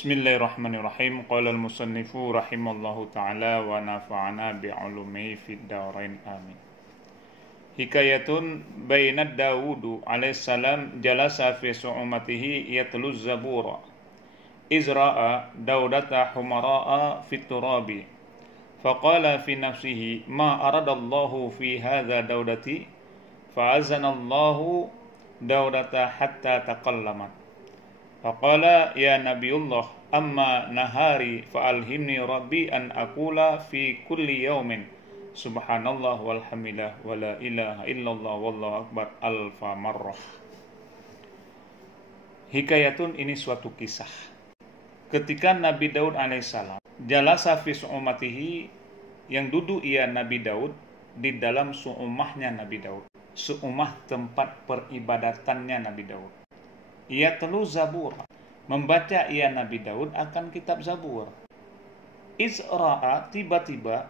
Bismillahirrahmanirrahim. Qala al-musannifu rahimallahu ta'ala wa nafa'ana bi'ulumihi fid darain amin. Hikayatun baina Dawudu alaihissalam jalasa fi su'umatihi yatlu zabura izra'a daudata humara'a fit turabi faqala fi nafsihi ma aradallahu fi hadha daudati fa'azanallahu daudata hatta taqallamat. Faqala ya Nabiullah amma nahari fa'alhimni rabbi an aqula fi kulli yawmin subhanallah walhamdulillah wa la ilaha illallah wallahu akbar alfa marrah. Hikayatun, ini suatu kisah. Ketika Nabi Daud alaihissalam jalasa fi su'umatihi, yang duduk ia Nabi Daud di dalam su'umahnya Nabi Daud, su'umah tempat peribadatannya Nabi Daud. Ia telu Zabur, membaca ia Nabi Daud akan kitab Zabur. Izra'a, tiba-tiba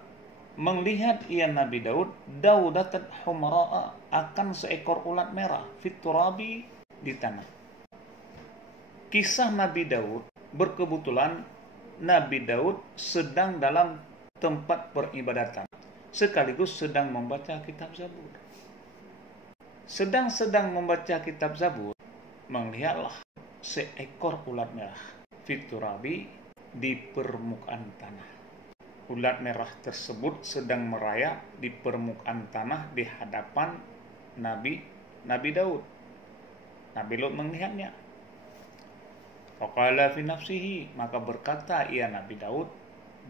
melihat ia Nabi Daud daudatan humra'a, akan seekor ulat merah fit turabi, di tanah. Kisah Nabi Daud, berkebetulan Nabi Daud sedang dalam tempat peribadatan sekaligus sedang membaca kitab Zabur. Sedang membaca kitab Zabur, melihatlah seekor ulat merah fiturabi, di permukaan tanah. Ulat merah tersebut sedang merayap di permukaan tanah di hadapan Nabi Daud. Nabi Daud melihatnya. Faqala fi nafsihi, maka berkata ia Nabi Daud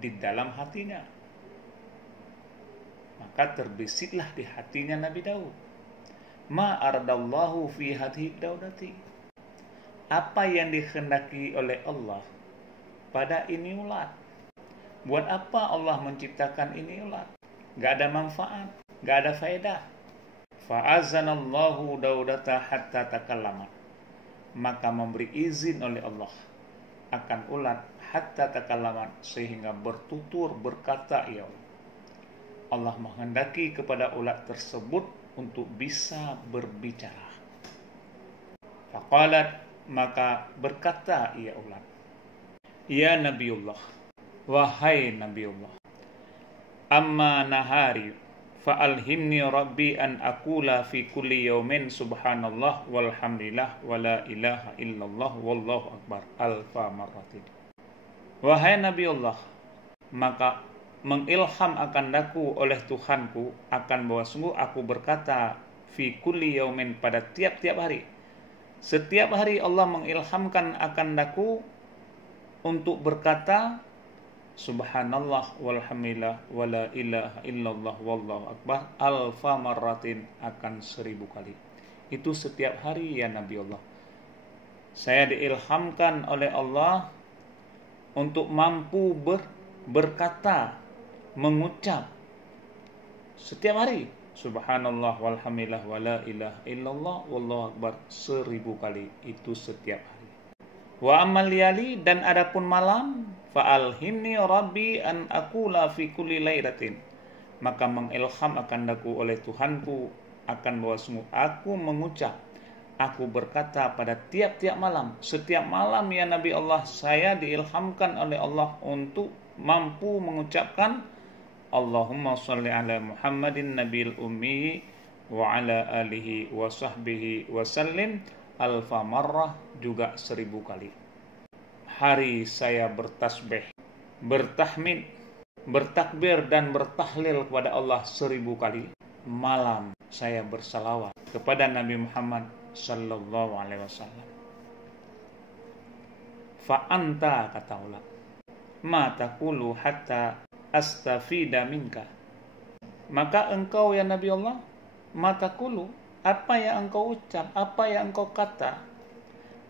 di dalam hatinya. Maka terbisitlah di hatinya Nabi Daud, ma aradallahu fi hadhihi daudati, apa yang dikehendaki oleh Allah pada ini ulat. Buat apa Allah menciptakan ini ulat? Gak ada manfaat, gak ada faedah. Fa'azanallahu daudata hatta takallamat, maka memberi izin oleh Allah akan ulat hatta takallamat, sehingga bertutur berkata ya Allah. Allah menghendaki kepada ulat tersebut untuk bisa berbicara. Faqalat, maka berkata ia ulat, ya Nabiullah, wahai Nabiullah, amma nahari fa'alhimni rabbi an aqula fi kulli yawmin subhanallah walhamdulillah wa la ilaha illallah wallahu akbar alfa marratin. Wahai Nabiullah, maka mengilham akan daku oleh Tuhanku akan bahwa sungguh aku berkata fi kulli yawmin, pada tiap-tiap hari. Setiap hari Allah mengilhamkan akan daku untuk berkata subhanallah walhamdulillah wa la ilaha illallah wallahu akbar alfa marratin, akan 1000 kali. Itu setiap hari ya Nabi Allah. Saya diilhamkan oleh Allah untuk mampu berkata, mengucap setiap hari subhanallah walhamdulillah wa la ilaha illallah wallahu akbar 1000 kali, itu setiap hari. Wa amal liyali, dan adapun malam, fa'alhimni rabbi an aqula fi kulli lailatin, maka mengilham akan daku oleh Tuhanku akan bahwa sungguh aku mengucap, aku berkata pada tiap-tiap malam. Setiap malam ya Nabi Allah, saya diilhamkan oleh Allah untuk mampu mengucapkan Allahumma sholli ala Muhammadin nabil ummi wa ala alihi wa sahbihi wa sallim alfa marrah, juga 1000 kali. Hari saya bertasbih, bertahmid, bertakbir dan bertahlil kepada Allah 1000 kali. Malam saya bersalawat kepada Nabi Muhammad sallallahu alaihi wasallam. Fa anta, kata ulat, ma taqulu hatta astafida minka, maka engkau ya Nabi Allah, ma taqulu, apa yang engkau ucap, apa yang engkau kata,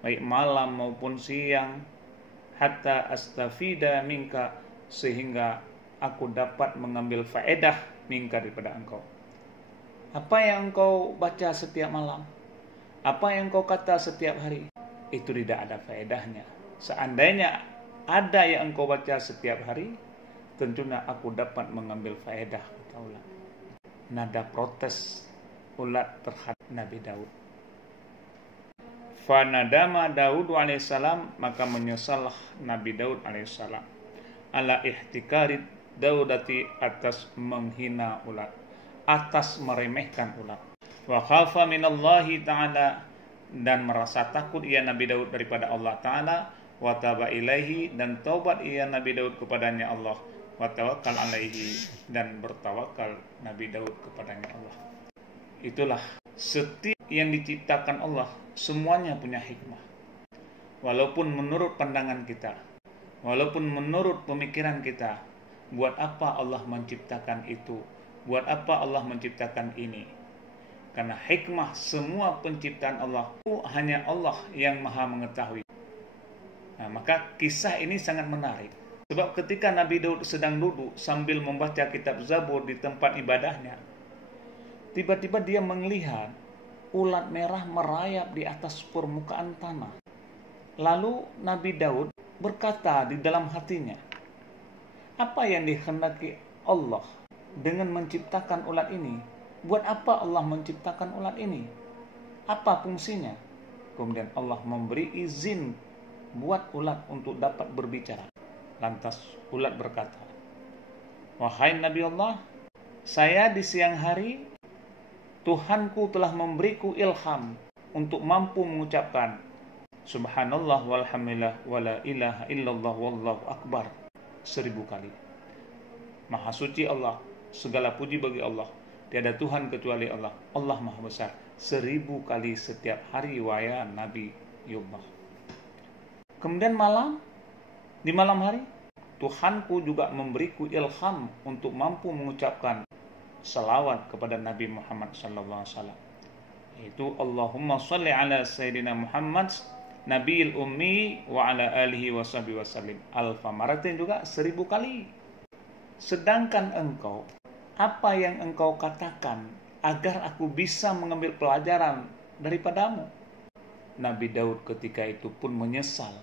baik malam maupun siang, hatta astafida minka, sehingga aku dapat mengambil faedah minka, daripada engkau. Apa yang engkau baca setiap malam, apa yang engkau kata setiap hari, itu tidak ada faedahnya. Seandainya ada yang engkau baca setiap hari, tentunya aku dapat mengambil faedah, kata ulat. Nada protes ulat terhadap Nabi Daud. Fanadama Daud alaihissalam, maka menyesallah Nabi Daud alaihissalam ala ihtikarid Daudati, atas menghina ulat, atas meremehkan ulat. Wa khafa minallahi ta'ala, dan merasa takut ia Nabi Daud daripada Allah Ta'ala. Wa taba ilaihi, dan taubat ia Nabi Daud kepadanya Allah. Wa tawakkal alaihi, dan bertawakal Nabi Daud kepadanya Allah. Itulah setiap yang diciptakan Allah semuanya punya hikmah. Walaupun menurut pandangan kita, walaupun menurut pemikiran kita, buat apa Allah menciptakan itu? Buat apa Allah menciptakan ini? Karena hikmah semua penciptaan Allah itu hanya Allah yang maha mengetahui. Nah, maka kisah ini sangat menarik. Sebab ketika Nabi Daud sedang duduk sambil membaca kitab Zabur di tempat ibadahnya, tiba-tiba dia melihat ulat merah merayap di atas permukaan tanah. Lalu Nabi Daud berkata di dalam hatinya, apa yang dikehendaki Allah dengan menciptakan ulat ini? Buat apa Allah menciptakan ulat ini? Apa fungsinya? Kemudian Allah memberi izin buat ulat untuk dapat berbicara. Lantas ulat berkata, wahai Nabi Allah, saya di siang hari Tuhanku telah memberiku ilham untuk mampu mengucapkan Subhanallah walhamdulillah wala ilaha illallah wallahu akbar 1000 kali. Maha suci Allah, segala puji bagi Allah, tiada Tuhan kecuali Allah, Allah maha besar, 1000 kali setiap hari waya Nabi Yubah. Kemudian di malam hari Tuhanku juga memberiku ilham untuk mampu mengucapkan salawat kepada Nabi Muhammad sallallahu alaihi wasallam, yaitu Allahumma shalli ala sayyidina Muhammad Nabiil ummi wa ala alihi wa sahbihi wasallim alfa maratin, juga 1000 kali. Sedangkan engkau, apa yang engkau katakan agar aku bisa mengambil pelajaran daripadamu? Nabi Daud ketika itu pun menyesal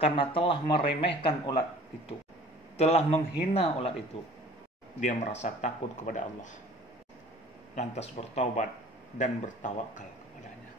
karena telah meremehkan ulat itu, telah menghina ulat itu. Dia merasa takut kepada Allah, lantas bertaubat dan bertawakal kepadanya.